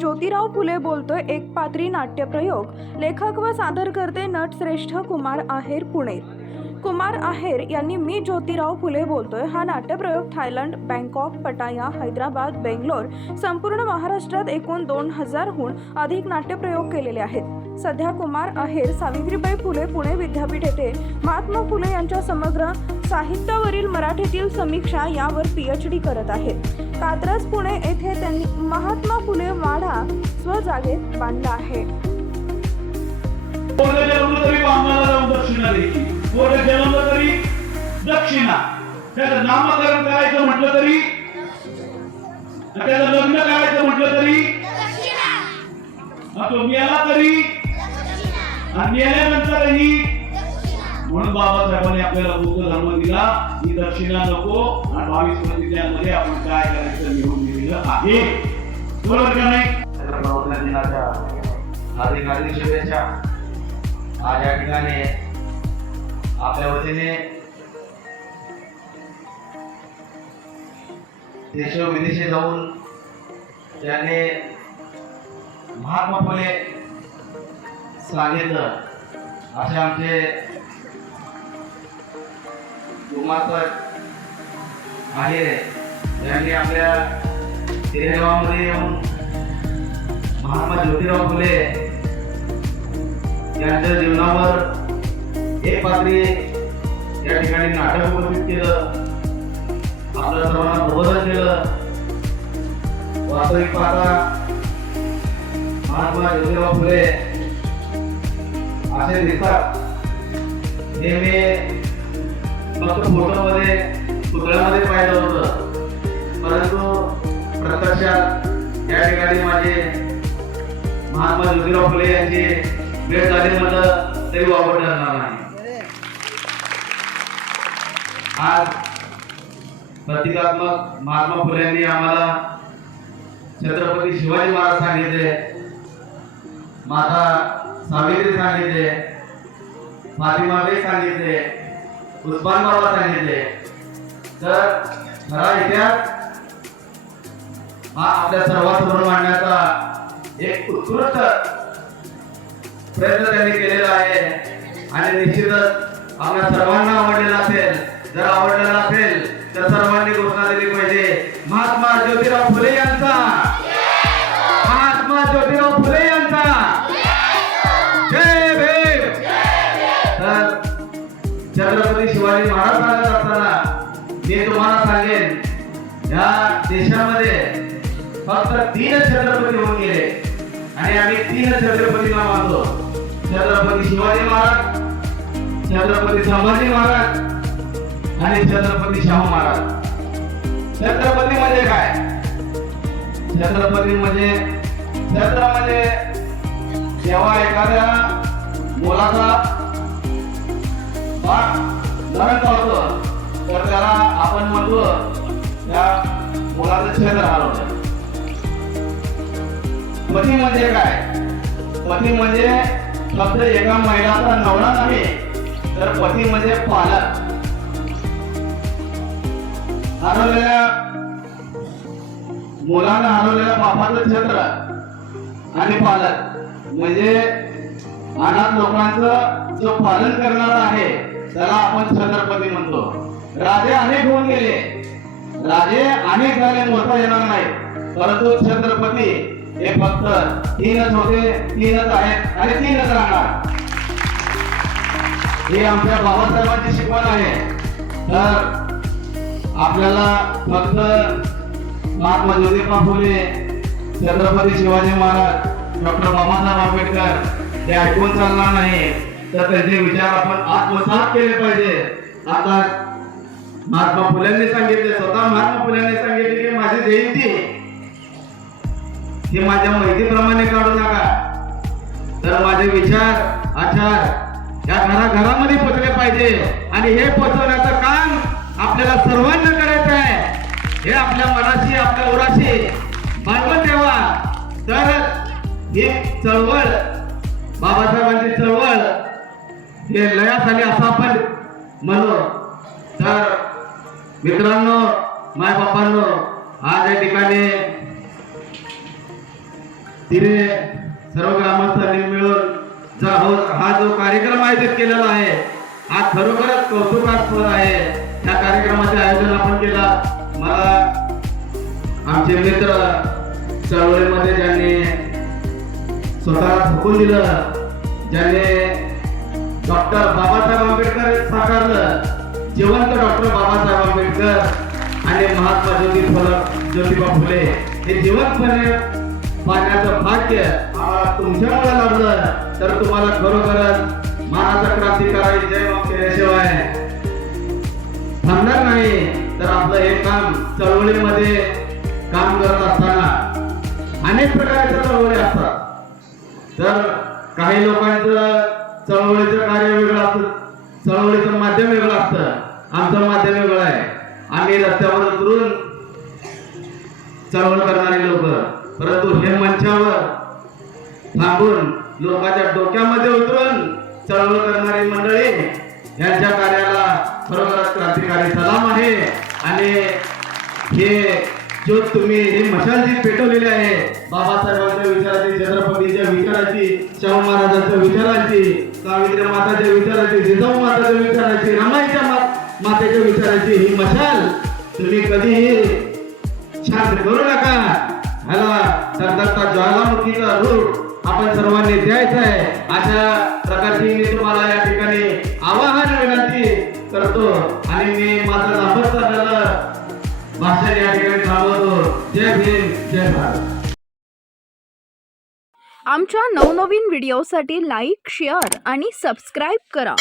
ज्योतिराव फुले बोलतोय एक पात्री नाट्यप्रयोग. लेखक व सादरकर्ते नटश्रेष्ठ कुमार आहेर पुणे. कुमार आहेर यांनी मी ज्योतिराव फुले बोलतोय हा नाट्यप्रयोग थायलंड बँकॉक पटाया हैदराबाद बेंगलोर संपूर्ण महाराष्ट्रात एकूण दोन हजारहून अधिक नाट्यप्रयोग केलेले आहेत. सध्या कुमार आहेर सावित्रीबाई फुले पुणे विद्यापीठ येथे. महात्मा फुले यांच्या समग्र साहित्यावरील मराठीतील समीक्षा यावर पी एच डी करत आहेत. कात्रज पुणे येथे त्यांनी महात्मा फुले स्वजागेत बांधला आहे. तरी दक्षिणा तरी दक्षिणा त्याचं नामकरण करायचं म्हटलं तरी त्याचं लग्न करायचं म्हटलं तरी तो मेला तरी आणि मेल्यानंतरही म्हणून बाबासाहेबांनी आपल्याला बौद्ध धर्म दिला ही दक्षिणा नको आणि बावीस प्रतिज्ञांमध्ये आपण काय करायचं लिहून दिलेलं आहे. बरोबर का नाही? प्रवर्तन दिनाच्या हार्दिक हार्दिक शुभेच्छा. आज या ठिकाणी आपल्या वतीने देश विदेशी जाऊन त्यांनी महात्मा फुले सांगितलं. असे आमचे कुमार आहे. यांनी आपल्या देहगावामध्ये येऊन महात्मा ज्योतिराव फुले यांच्या जीवनावर एक पात्री या ठिकाणी नाटक उपस्थित केलं. आपल्या सर्वांना प्रबोधन केलं. वास्तविक पाहता महात्मा ज्योतिराव फुले असे दिसतात. हे मी फक्त फोटोमध्ये पुतळ्यामध्ये पाहिलं होतं. परंतु प्रत्यक्षात या ठिकाणी माझे महात्मा ज्योतिराव फुले यांची भेट झाली म्हटलं तरी वापर ठरणार नाही. आज प्रतिकात्मक महात्मा फुलेंनी आम्हाला छत्रपती शिवाजी महाराज सांगितले माता सावित्री सांगितले फातिमाबाई सांगितले उस्मान बाबा सांगितले. तर खरा इतिहास हा आपल्या सर्वांसमोर मांडणार उत्कृष्ट प्रयत्न त्यांनी केलेला आहे. आणि निश्चितच आपल्या सर्वांना आवडलेला असेल जर आवडलेला असेल तर सर्वांनी घोषणा दिली पाहिजे. महात्मा ज्योतिराव फुले यांचा. महात्मा ज्योतिराव फुले यांचा. जय भीम. तर छत्रपती शिवाजी महाराज सांगत असताना मी तुम्हाला सांगेन या देशामध्ये फक्त तीन छत्रपती होऊन गेले. आणि आम्ही तीन छत्रपतींना मानतो छत्रपती शिवाजी महाराज छत्रपती संभाजी महाराज आणि छत्रपती शाहू महाराज. छत्रपती म्हणजे काय? छत्रपती म्हणजे छत्र म्हणजे जेव्हा एखाद्या मुलाचा बाळ मरण पावतो तर त्याला आपण म्हणतो त्या मुलाचं छत्र हरवलं पती म्हणजे काय? पती म्हणजे फक्त एका महिलाचा नवरा नाही तर पती म्हणजे पालक. हरवलेल्या मुलाला हरवलेल्या बापाचं छत्र आणि पालक. म्हणजे अनाथ लोकांचं जो पालन करणारा आहे त्याला आपण छत्रपती म्हणतो. राजे अनेक होऊन गेले. राजे अनेक झाले मोठा येणार नाही. परंतु छत्रपती हे फक्त तीनच होते तीनच आहेत आणि तीनच राहणार. हे आमच्या बाबासाहेबांची शिकवण आहे. तर आपल्याला फक्त महात्मा ज्योतिबा फुले छत्रपती शिवाजी महाराज डॉक्टर बाबासाहेब आंबेडकर हे ऐकून चालणार नाही. तर त्यांचे विचार आपण आत्मसात केले पाहिजे. आता महात्मा फुल्यांनी सांगितले स्वतः महात्मा फुल्यांनी सांगितले की माझी जयंती हे माझ्या माहितीप्रमाणे काढू नका. तर माझे विचार आचार या घराघरामध्ये पोचले पाहिजे. आणि हे पोचवण्याचं काम आपल्याला सर्वांना करायचं आहे. हे आपल्या मनाशी आपल्या उराशी. बाळगून ठेवा. तर ही चळवळ बाबासाहेबांची चळवळ हे लयास आली असं आपण म्हणू. तर मित्रांनो माय बापांनो आज या ठिकाणी तिने सर्व ग्रामस्थांनी मिळून जा हो हा जो कार्यक्रम आयोजित केलेला आहे हा खरोखरच कौतुकास्पद आहे. त्या कार्यक्रमाचे आयोजन आपण केला. मला आमचे मित्र चळवळीमध्ये ज्यांनी स्वतःला झोकून दिलं ज्याने डॉक्टर बाबासाहेब आंबेडकर साकारलं जिवंत डॉक्टर बाबासाहेब आंबेडकर आणि महात्मा ज्योती फलक ज्योतिबा फुले हे जिवंतपणे पाहण्याचं भाग्य आम्हाला तुमच्यामुळे लाभलं तर तुम्हाला खरोखरच मानाचा क्रांतिकारी जय मग केल्याशिवाय थांबणार नाही. तर आपलं हे काम चळवळीमध्ये काम करत असताना अनेक प्रकारच्या चळवळी असतात. तर काही लोकांचं चळवळीचं कार्य वेगळं असतं चळवळीचं माध्यम वेगळं असतं आमचं माध्यम वेगळं आहे. आम्ही रस्त्यावर उतरून चळवळ करणारे लोक परंतु हे मंचावर थांबून लोकांच्या डोक्यामध्ये उतरून चळवळ करणारी मंडळी यांच्या कार्याला खरोखरच क्रांतिकारी सलाम आहे. आणि हे जो तुम्ही हे मशाल जी पेटवलेली आहे बाबासाहेबांच्या विचाराची छत्रपतीच्या विचाराची शाहू महाराजांच्या विचाराची सावित्री माताच्या विचाराची जिजाऊ माताच्या विचाराची रमाईच्या मा- मातेच्या विचाराची ही मशाल तुम्ही कधीही शांत करू नका. ह्याला दत्ता ज्वालामुखीचा रूप आपण सर्वांनी द्यायचं आहे. अशा प्रकारची मी तुम्हाला या ठिकाणी आवाहन विनंती करतो. आणि मी माझं लाभत झालेलं भाषण या ठिकाणी थांबवतो. जय भीम जय भारत. आमच्या नवनवीन व्हिडिओसाठी लाईक शेअर आणि सबस्क्राईब करा.